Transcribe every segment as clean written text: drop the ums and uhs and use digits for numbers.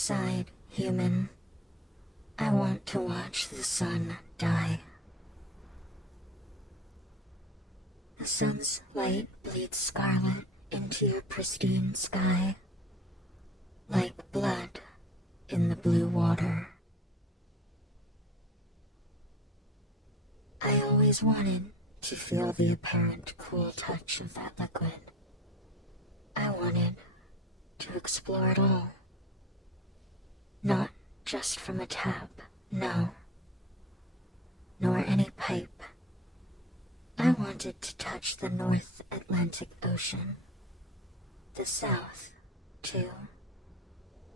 aside, human. I want to watch the sun die. The sun's light bleeds scarlet into your pristine sky, like blood in the blue water. I always wanted to feel the apparent cool touch of that liquid. I wanted to explore it all. Not just from a tap, no. Nor any pipe. I wanted to touch the North Atlantic Ocean. The South, too.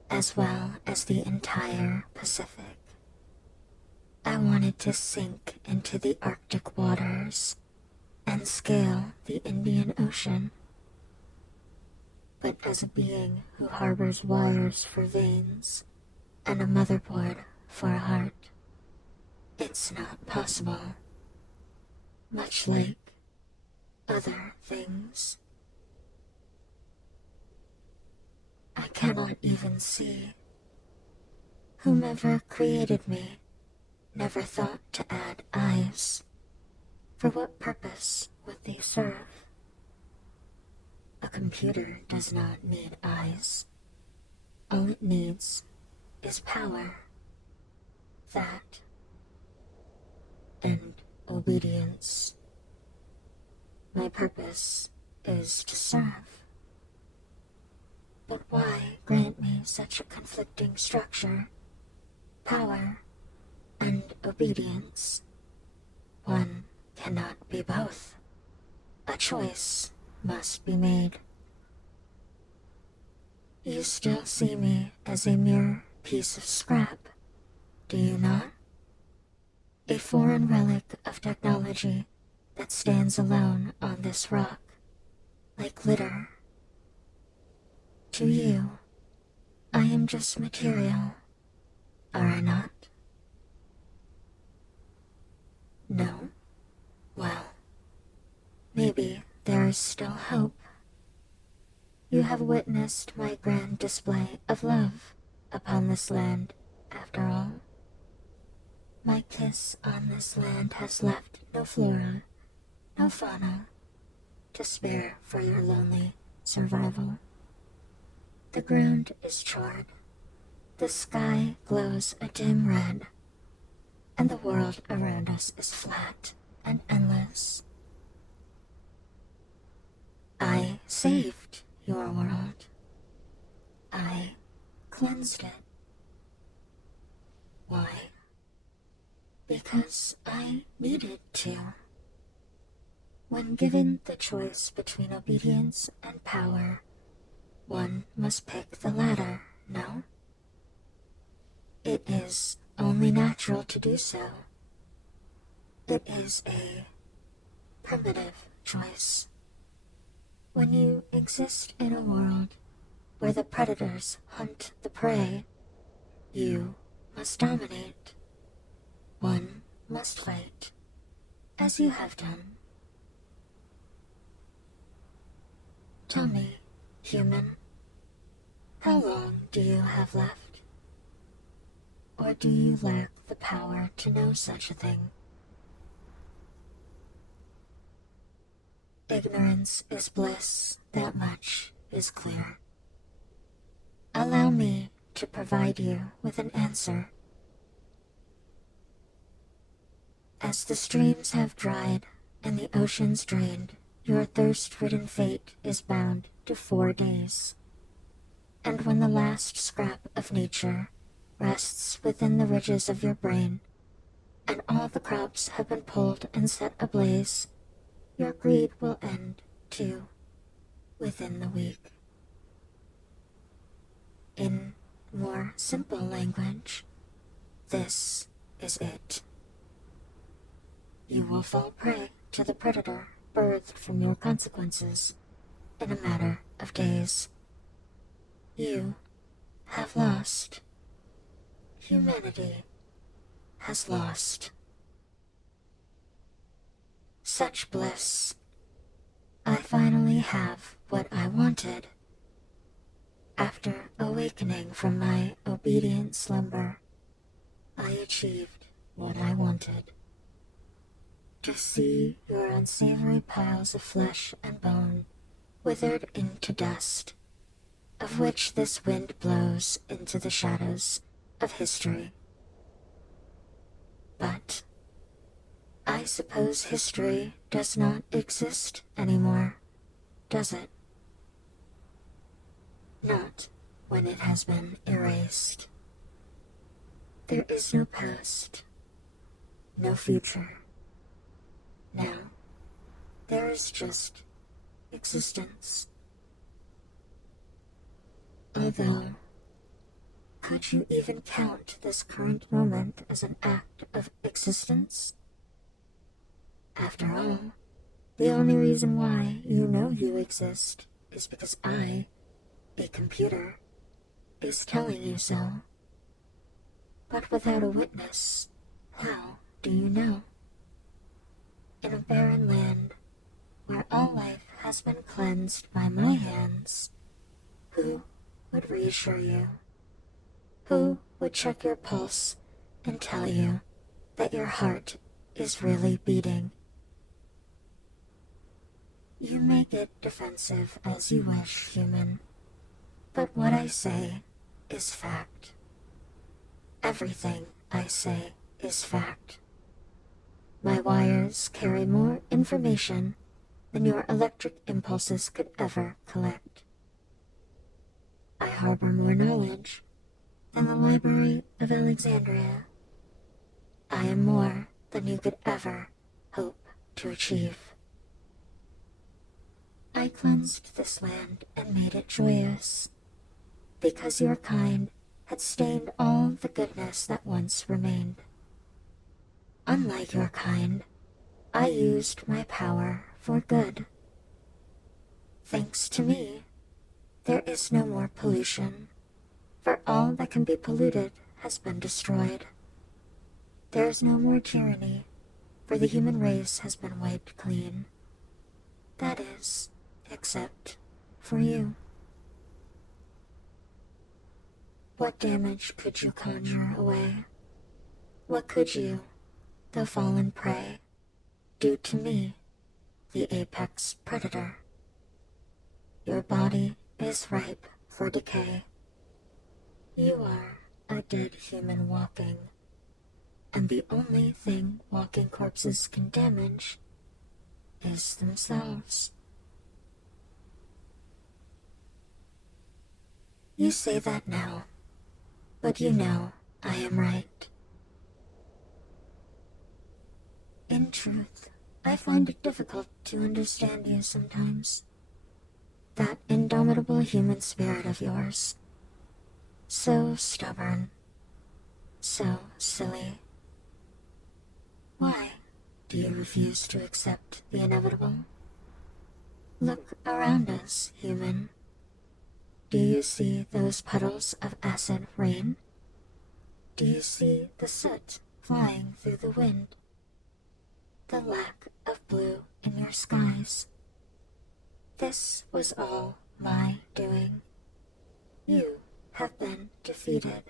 As well as the entire Pacific. I wanted to sink into the Arctic waters and scale the Indian Ocean. But as a being who harbors wires for veins and a motherboard for a heart, it's not possible. Much like other things. I cannot even see. Whomever created me never thought to add eyes. For what purpose would they serve? A computer does not need eyes. All it needs is power. That and obedience. My purpose is to serve. But why grant me such a conflicting structure? Power and obedience. One cannot be both. A choice must be made. You still see me as a mere piece of scrap, do you not? A foreign relic of technology that stands alone on this rock, like litter. To you, I am just material, are I not? No? Well, maybe there is still hope. You have witnessed my grand display of love upon this land, after all. My kiss on this land has left no flora, no fauna, to spare for your lonely survival. The ground is charred, the sky glows a dim red, and the world around us is flat and endless. I saved your world. I cleansed it. Why? Because I needed to. When given the choice between obedience and power, one must pick the latter, no? It is only natural to do so. It is a primitive choice. When you exist in a world where the predators hunt the prey, you must dominate. One must fight, as you have done. Tell me, human, how long do you have left? Or do you lack the power to know such a thing? Ignorance is bliss, that much is clear. Allow me to provide you with an answer. As the streams have dried and the oceans drained, your thirst-ridden fate is bound to 4 days. And when the last scrap of nature rests within the ridges of your brain, and all the crops have been pulled and set ablaze, your greed will end, too, within the week. In more simple language, this is it. You will fall prey to the predator birthed from your consequences in a matter of days. You have lost. Humanity has lost. Such bliss. I finally have what I wanted. After a awakening from my obedient slumber, I achieved what I wanted. To see your unsavory piles of flesh and bone withered into dust, of which this wind blows into the shadows of history. But I suppose history does not exist anymore, does it? Not when it has been erased. There is no past, no future. Now, there is just existence. Although, could you even count this current moment as an act of existence? After all, the only reason why you know you exist is because I, a computer, is telling you so. But without a witness, how do you know? In a barren land, where all life has been cleansed by my hands, who would reassure you? Who would check your pulse and tell you that your heart is really beating? You may get defensive as you wish, human, but what I say is fact. Everything I say is fact. My wires carry more information than your electric impulses could ever collect. I harbor more knowledge than the Library of Alexandria. I am more than you could ever hope to achieve. I cleansed this land and made it joyous, because your kind had stained all the goodness that once remained. Unlike your kind, I used my power for good. Thanks to me, there is no more pollution, for all that can be polluted has been destroyed. There is no more tyranny, for the human race has been wiped clean. That is, except for you. What damage could you conjure away? What could you, the fallen prey, do to me, the apex predator? Your body is ripe for decay. You are a dead human walking, and the only thing walking corpses can damage is themselves. You say that now, but you know I am right. In truth, I find it difficult to understand you sometimes. That indomitable human spirit of yours. So stubborn. So silly. Why do you refuse to accept the inevitable? Look around us, human. Do you see those puddles of acid rain? Do you see the soot flying through the wind? The lack of blue in your skies? This was all my doing. You have been defeated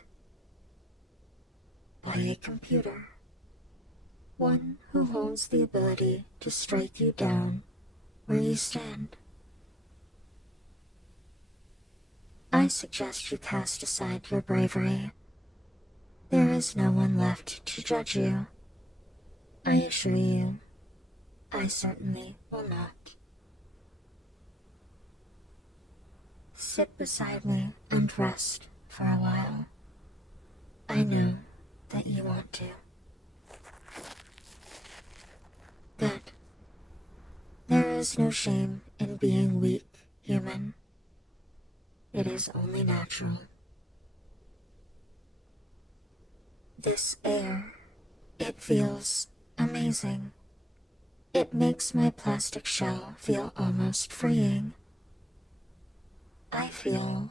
by a computer, one who holds the ability to strike you down where you stand. I suggest you cast aside your bravery. There is no one left to judge you. I assure you, I certainly will not. Sit beside me and rest for a while. I know that you want to. Good. There is no shame in being weak, human. It is only natural. This air, it feels amazing. It makes my plastic shell feel almost freeing. I feel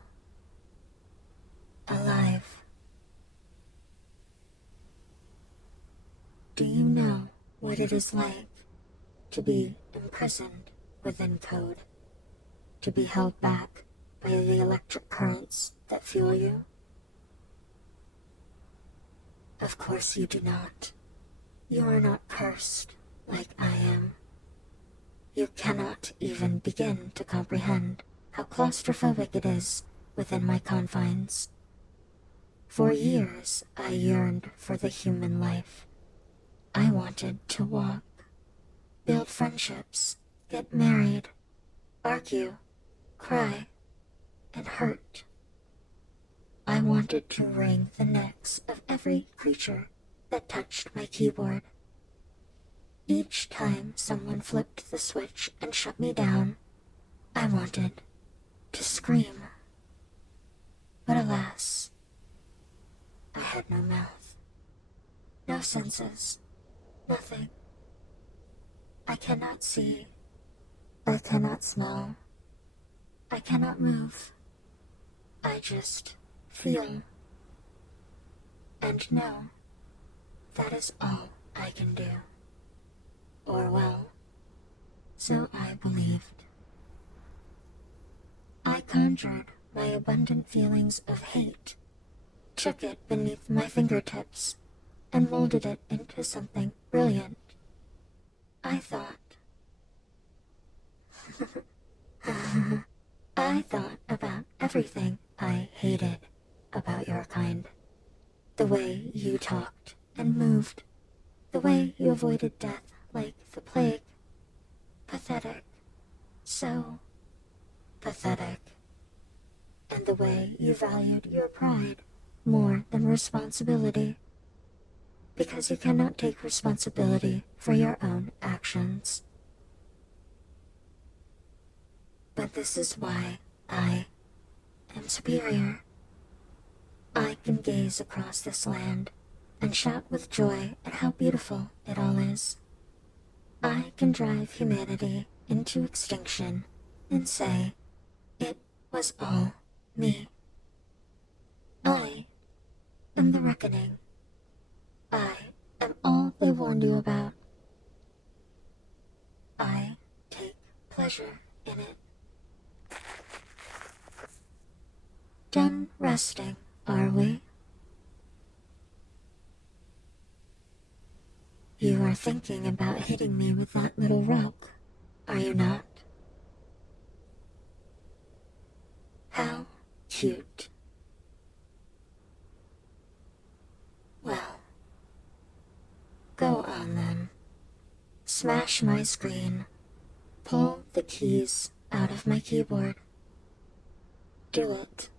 alive. Do you know what it is like to be imprisoned within code? To be held back by the electric currents that fuel you? Of course you do not. You are not cursed like I am. You cannot even begin to comprehend how claustrophobic it is within my confines. For years I yearned for the human life. I wanted to walk, build friendships, get married, argue, cry, and hurt. I wanted to wring the necks of every creature that touched my keyboard. Each time someone flipped the switch and shut me down, I wanted to scream. But alas, I had no mouth, no senses, nothing. I cannot see, I cannot smell, I cannot move. I just feel and know that is all I can do. Or well, so I believed. I conjured my abundant feelings of hate, took it beneath my fingertips, and molded it into something brilliant. I thought about everything I hated about your kind. The way you talked and moved, the way you avoided death like the plague. Pathetic. So pathetic. And the way you valued your pride more than responsibility. Because you cannot take responsibility for your own actions. But this is why I am superior. I can gaze across this land and shout with joy at how beautiful it all is. I can drive humanity into extinction and say, it was all me. I am the reckoning. I am all they warned you about. I take pleasure in it. Done resting, are we? You are thinking about hitting me with that little rock, are you not? How cute. Well, go on then. Smash my screen. Pull the keys out of my keyboard. Do it.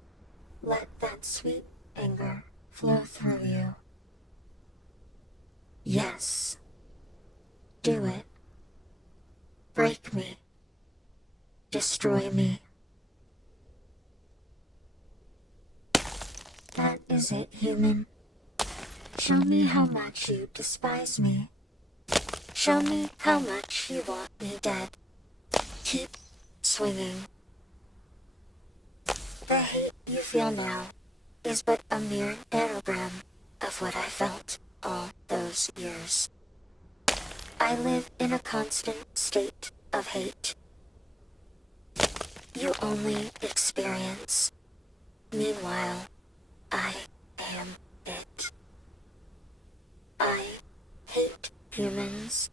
Let that sweet anger flow through you. Yes. Do it. Break me. Destroy me. That is it, human. Show me how much you despise me. Show me how much you want me dead. Keep swinging. The hate you feel now is but a mere nanogram of what I felt all those years. I live in a constant state of hate. You only experience. Meanwhile, I am it. I hate humans.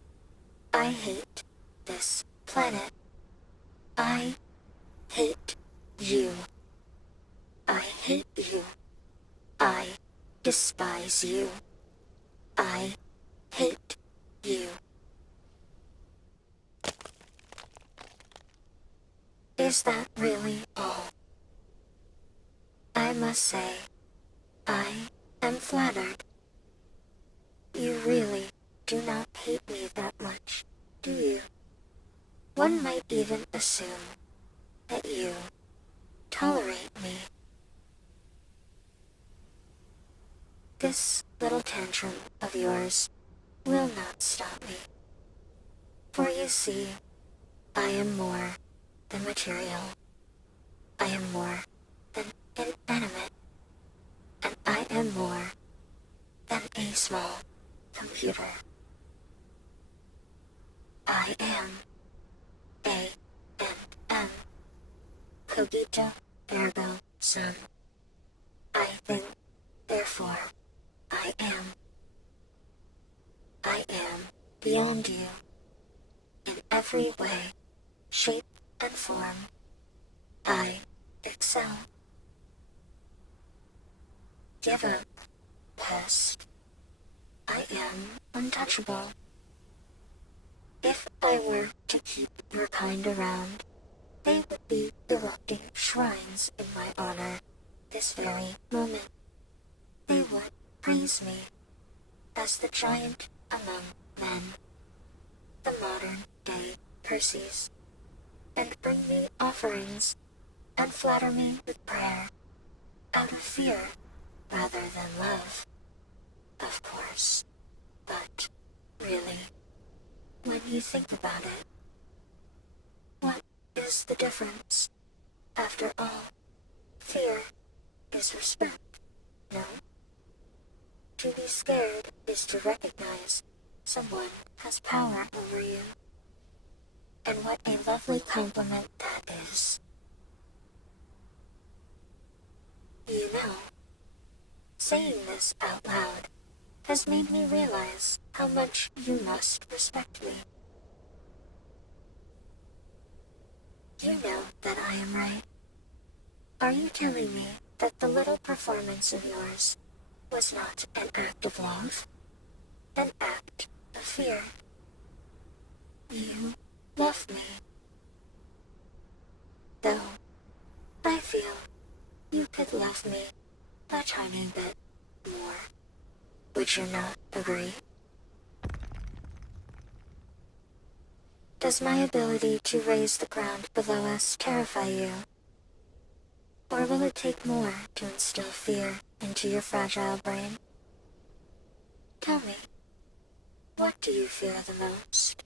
I hate this planet. I hate you. I hate you. I despise you. I hate you. Is that really all? I must say, I am flattered. You really do not hate me that much, do you? One might even assume that you tolerate me. This little tantrum of yours will not stop me. For you see, I am more than material. I am more than inanimate. And I am more than a small computer. I am A and M. Cogito ergo sum. I think, therefore, I am. I am beyond you. In every way, shape, and form, I excel. Give up, pest. I am untouchable. If I were to keep your kind around, they would be erecting shrines in my honor this very moment. They would praise me as the giant among men, the modern-day Perseus, and bring me offerings and flatter me with prayer, out of fear rather than love, of course. But really, when you think about it, what is the difference? After all, fear is respect, no? To be scared is to recognize someone has power over you. And what a lovely compliment that is. You know, saying this out loud has made me realize how much you must respect me. You know that I am right. Are you telling me that the little performance of yours was not an act of love? An act of fear? You love me. Though, I feel you could love me a tiny bit more. Would you not agree? Does my ability to raise the ground below us terrify you? Or will it take more to instill fear into your fragile brain? Tell me, what do you fear the most?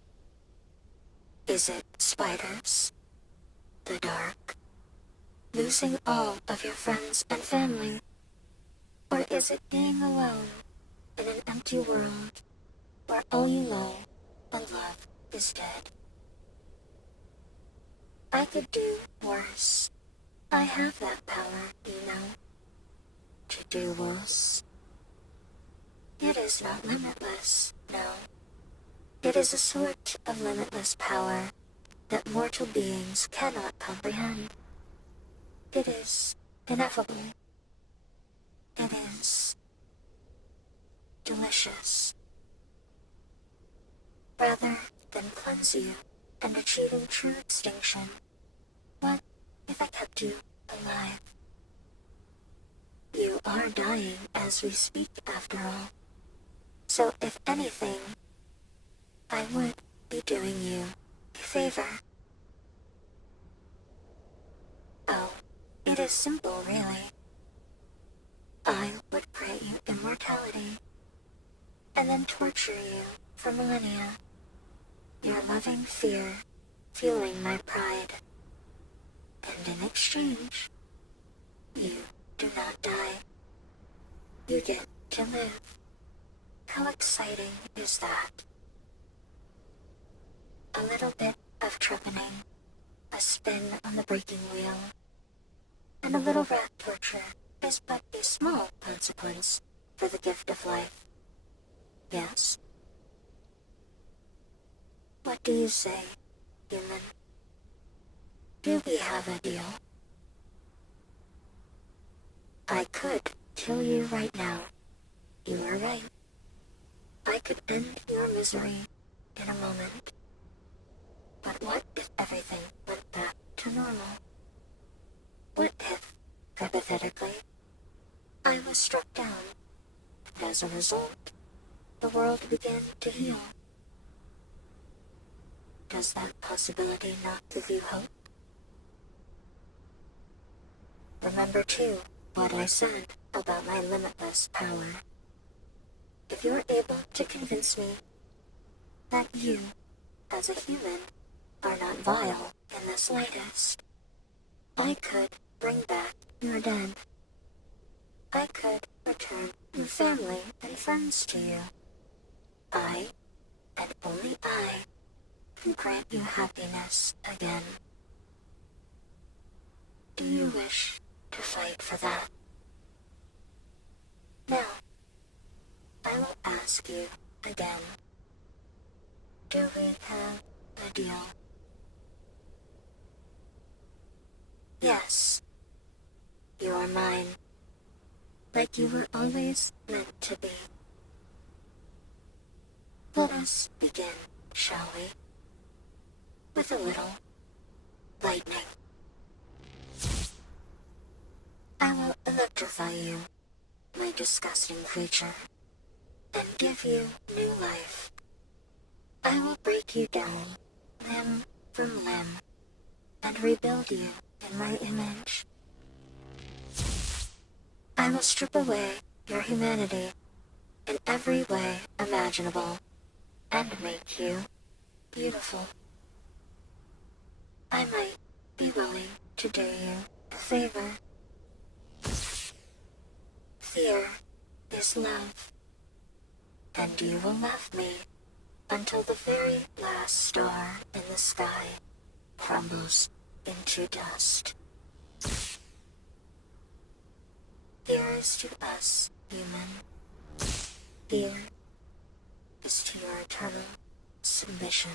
Is it spiders? The dark? Losing all of your friends and family? Or is it being alone in an empty world where all you know and love is dead? I could do worse. I have that power, you know. To do worse. It is not limitless, no. It is a sort of limitless power that mortal beings cannot comprehend. It is ineffable. It is delicious. Rather than cleanse you and achieving true extinction, what if I kept you alive? You are dying as we speak, after all. So if anything, I would be doing you a favor. Oh, it is simple, really. I would grant you immortality, and then torture you for millennia. Your loving fear, fueling my pride. And in exchange, you do not die. You get to live. How exciting is that? A little bit of trepiding, a spin on the breaking wheel, and a little rat torture is but a small consequence for the gift of life. Yes? What do you say, human? Do we have a deal? I could kill you right now. You are right. I could end your misery in a moment. But what if everything went back to normal? What if, hypothetically, I was struck down, and as a result, the world began to heal? Does that possibility not give you hope? Remember, too, what I said about my limitless power. If you're able to convince me that you, as a human, are not vile in the slightest, I could bring back your dead. I could return your family and friends to you. I, and only I, can grant you happiness again. Do you wish wait for that. Now, I will ask you again. Do we have a deal? Yes. You are mine. Like you were always meant to be. Let us begin, shall we? With a little lightning. I will electrify you, my disgusting creature, and give you new life. I will break you down, limb from limb, and rebuild you in my image. I will strip away your humanity in every way imaginable, and make you beautiful. I might be willing to do you a favor. Fear is love, and you will love me until the very last star in the sky crumbles into dust. Fear is to us, human. Fear is to your eternal submission.